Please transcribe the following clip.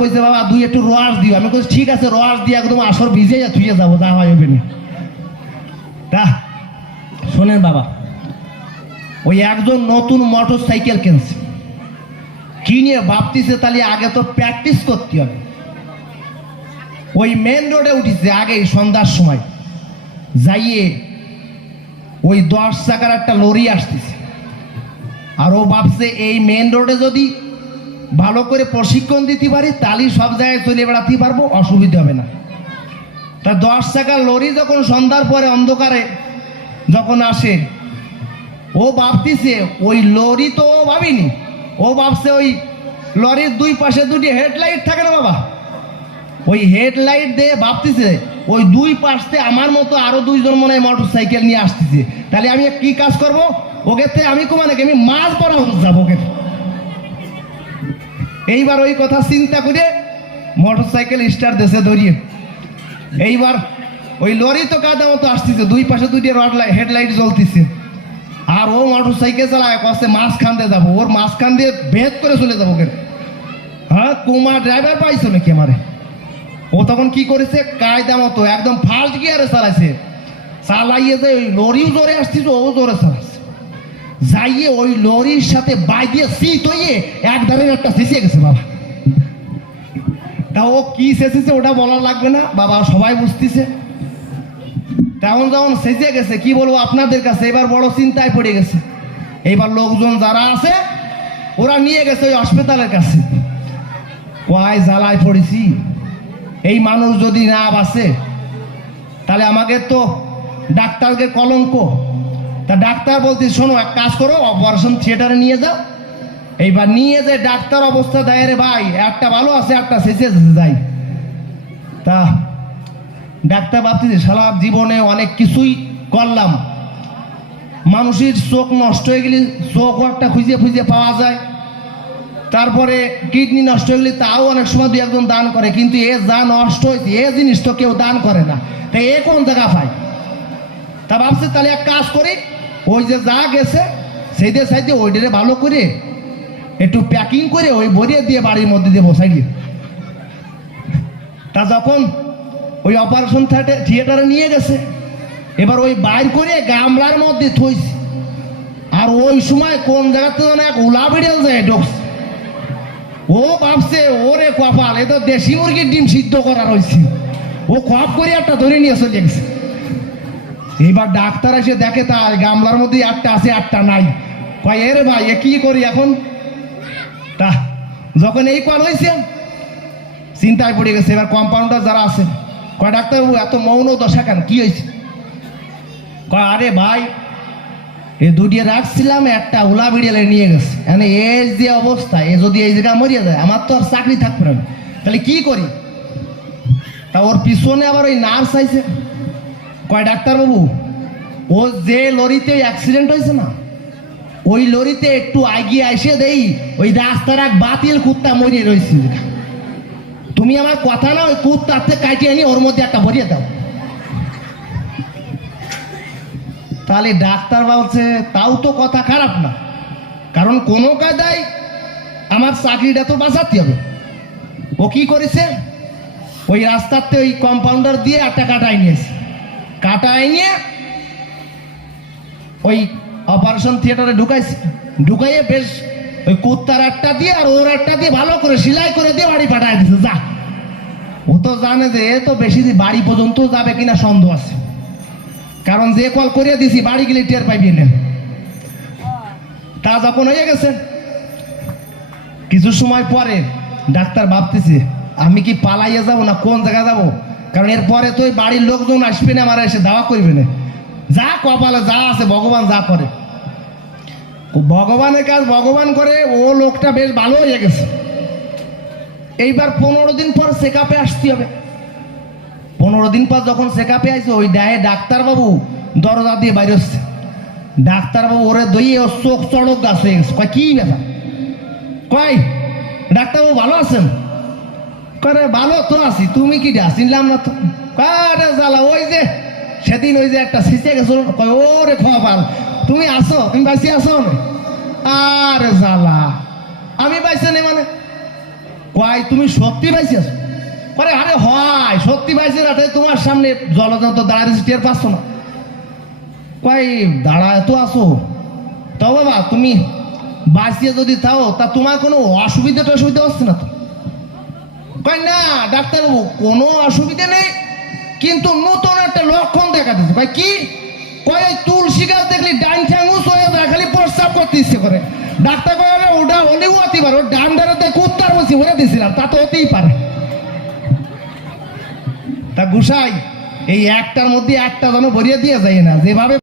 কইছে বাবা দুই একটু রোয়াশ দিও। আমি কইছি ঠিক আছে, রোয়াশ দিয়ে একদম আসর ভিজে থুয়ে যাবো, যা হয় হবে না। তা শোনেন বাবা, ওই একজন নতুন মোটর সাইকেল কিনছে, কিনে ভাবতেছে তাহলে আগে তো প্র্যাকটিস করতে হবে। ওই মেন রোডে উঠেছে আগে সন্ধ্যার সময়, যাইয়ে ওই 10 চাকার একটা লরি আসতেছে, আর ও ভাবছে এই মেন রোডে যদি ভালো করে প্রশিক্ষণ দিতে পারি তাহলে সব জায়গায় চলে বেড়াতে পারবো, অসুবিধা হবে না। তা 10 চাকার লরি যখন সন্ধ্যার পরে অন্ধকারে যখন আসে, ও ভাবতেছে ওই লরি তো ও ভাবিনি, ও ভাবছে ওই লরির দুই পাশে দুটি হেডলাইট থাকে না বাবা, ওই হেডলাইট দিয়ে ভাবতেছে ওই দুই পাশে আমার মতো আরো দুইজন মনে হয় মোটর সাইকেল নিয়ে আসতেছে, তাহলে আমি কি কাজ করব, ওকে আমি কমানে আমি মাছ পড়া যাবো ওকে। এইবার ওই কথা চিন্তা করে মোটর সাইকেল স্টার্ট দেশে ধরিয়ে, এইবার ওই লরি তো কাদা মতো আসতেছে, দুই পাশে দুটি হেডলাইট জ্বলতেছে, আর ও মোটর সাইকেল চালায় কষ্ট মাঝখান দিয়ে যাবো, ওর মাঝখান দিয়ে ভেদ করে চলে যাবো ওকে। হ্যাঁ, কুমার ড্রাইভার পাইছো নাকি আমারে? ও তখন কি করেছে, কায়দা মতো একদম ফার্স্ট গিয়ারে চালাইছে, চালাইয়ে যে ওই লরিও জোরে আসছিল, ও জোরে চালাইছে, যাইয়ে ওই লরির সাথে বাইয়ে সিট হইয়ে একদারের একটা শেষে গেছে বাবা। তা ও কি শেষেছে ওটা বলার লাগবে না বাবা, সবাই বুঝতেছে। তেমন যখন শেষে গেছে কি বলবো আপনাদের কাছে, এবার বড় চিন্তায় পড়ে গেছে। এইবার লোকজন যারা আছে ওরা নিয়ে গেছে ওই হাসপাতালের কাছে, কয় জ্বালায় পড়েছি, এই মানুষ যদি না বাঁচে তাহলে আমাকে তো ডাক্তারকে কলঙ্ক। তা ডাক্তার বলতে শোনো এক কাজ করো, অপারেশন থিয়েটারে নিয়ে যাও। এইবার নিয়ে যে ডাক্তার অবস্থা দেয়, রে ভাই একটা ভালো আছে একটা শেষে যাই। তা ডাক্তার ভাবতেছে সারা জীবনে অনেক কিছুই করলাম, মানুষের চোখ নষ্ট হয়ে গেলে চোখ একটা খুঁজে খুঁজে পাওয়া যায়, তারপরে কিডনি নষ্ট হয়ে গেলে তাও অনেক সময় দুই একজন দান করে, কিন্তু এ যা নষ্ট হয়েছে এ জিনিস তো কেউ দান করে না, তাই এ কোন জায়গা পায়? তা ভাবছে তাহলে এক কাজ করি, ওই যে যা গেছে সেইদের সাইডে ওইটারে ভালো করে একটু প্যাকিং করে ওই ভরিয়ে দিয়ে বাড়ির মধ্যে দিয়ে বসাই দিয়ে। তা যখন ওই অপারেশন থিয়েটারে নিয়ে গেছে, এবার ওই বাইর করে গামলার মধ্যে থইছে, আর ওই সময় কোন জায়গাতে এক উলা বেড়েল যায় ঢুকছে। ও ভাবছে ওরে কপাল, এ তো দেশি মুরগির ডিম সিদ্ধ করা রয়েছে, ও খপ করে একটা ধরে নিয়ে চলে গেছে। এইবার ডাক্তার এসে দেখে তার গামলার মধ্যে একটা আছে একটা নাই, কয় এরে ভাই এ কি করি এখন? তা যখন এই কল হয়েছে চিন্তায় পড়ে গেছে। এবার কম্পাউন্ডার যারা আছে কয় ডাক্তারবাবু এত মৌন দশা কেন, কি হয়েছে? কয় আরে ভাই এ দুটিয়ে রাখছিলাম, একটা উলা বিড়িয়ালে নিয়ে গেছে, মানে এর যে অবস্থা, এ যদি এই জায়গায় মরিয়া যায় আমার তো আর চাকরি থাকবে না, তাহলে কি করি? তা ওর পিছনে আবার ওই নার্স আইছে, কয় ডাক্তারবাবু ও যে লরিতে অ্যাক্সিডেন্ট হয়েছে না, ওই লরিতে একটু আগিয়ে এসে দেই ওই রাস্তার এক বাতিল কুত্তা মরিয়ে রয়েছে, তুমি আমার কথা না ওই কুত্তাতে কাটিয়ে আনি ওর মধ্যে একটা ভরিয়ে দাও। তাহলে ডাক্তার বলছে তাও তো কথা খারাপ না, কারণ কোনো কায়দায় আমার চাকরিটা তো বাঁচাতে হবে। ও কি করেছে, ওই রাস্তাতে ওই কম্পাউন্ডার দিয়ে একটা কাটায় নিয়েছে, কাটায় নিয়ে ওই অপারেশন থিয়েটারে ঢুকাইছে, ঢুকাইয়ে বেশ ওই কুত্তার একটা দিয়ে আর ওর একটা দিয়ে ভালো করে সেলাই করে দিয়ে বাড়ি পাঠায় দিচ্ছে। যা, ও তো জানে যে এ তো বেশি বাড়ি পর্যন্ত যাবে কিনা সন্দেহ আছে, কারণ যে কল করিয়ে দিছি বাড়ি গেলে টের পাইবি না। তা যখন হয়ে গেছে কিছু সময় পরে ডাক্তার ভাবতেছে আমি কি পালাইয়ে যাব না কোন জায়গায় যাব, কারণ এরপরে তো ওই বাড়ির লোকজন আসবে না, আমার এসে দাওয়া করবে না, যা কপালে যা আছে ভগবান যা করে, ভগবানের কাজ ভগবান করে। ও লোকটা বেশ ভালো হয়ে গেছে। এইবার 15 দিন পর চেক আপে আসতে হবে। 15 দিন পর যখন চেক আপে আসছে, ওই ডাক্তারবাবু দরজা দিয়ে বাইরে হচ্ছে, ডাক্তারবাবু ওরে দইয়ে ওর চোখ চড়ক গাছ হয়ে গেছে। কয় কি ব্যাপার? কয় ডাক্তারবাবু ভালো আছেন? করে ভালো তো আছি, তুমি কি চিনলাম না তো। আরে জ্বালা, ওই যে সেদিন ওই যে একটা সিঁচে গেছিল, কয় ওরে খবর তুমি আসো, তুমি বাইসে আসো? আরে জ্বালা, আমি বাইসে নেই মানে কয় তুমি সত্যি পাইছিস? পরে আরে হয় সত্যি পাইছি রাতে তোমার সামনে জলযন্ত্র দাঁড়াইছি টের পাচ্ছ না? কয় দাঁড়ায় তো আসো, তাও বাবা তুমি বাঁচিয়ে যদি থাও তা তোমার কোনো অসুবিধা টসুবিধা হচ্ছে না তো? কয় না ডাক্তারবাবু কোনো অসুবিধা নেই, কিন্তু নতুন একটা লক্ষণ দেখা দিচ্ছে। কয় কি? কয় এই তুলসী গাছ দেখলি ডাইন ঠ্যাং উঁচু হয়ে যায়, খালি প্রস্রাব করতে ইচ্ছে করে। ডাক্তার কয় আরে ওটা হলেও হতে পারে, ওর ডান ধারে কুত্তার বসে ভরে দিয়েছিলাম, তা তো হতেই পারে। তা গুসাই এই একটার মধ্যে একটা যেন ভরিয়ে দিয়ে যায় না, যেভাবে